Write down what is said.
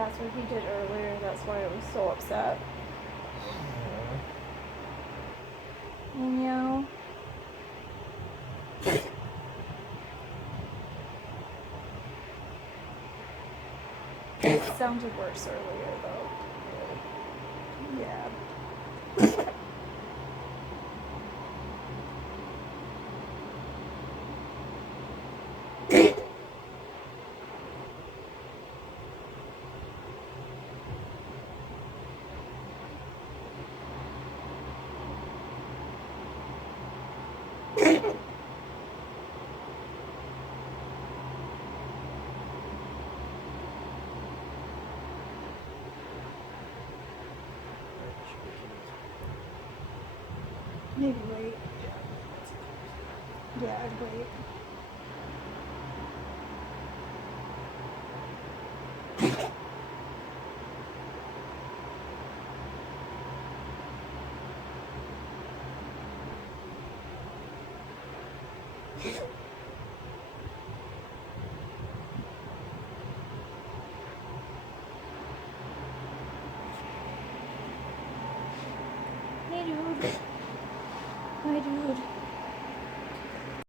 That's what he did earlier. That's why I was so upset. Meow. It sounded worse earlier, though. Yeah. Maybe wait. Yeah, I'd wait. Hey, dude. Hi, dude.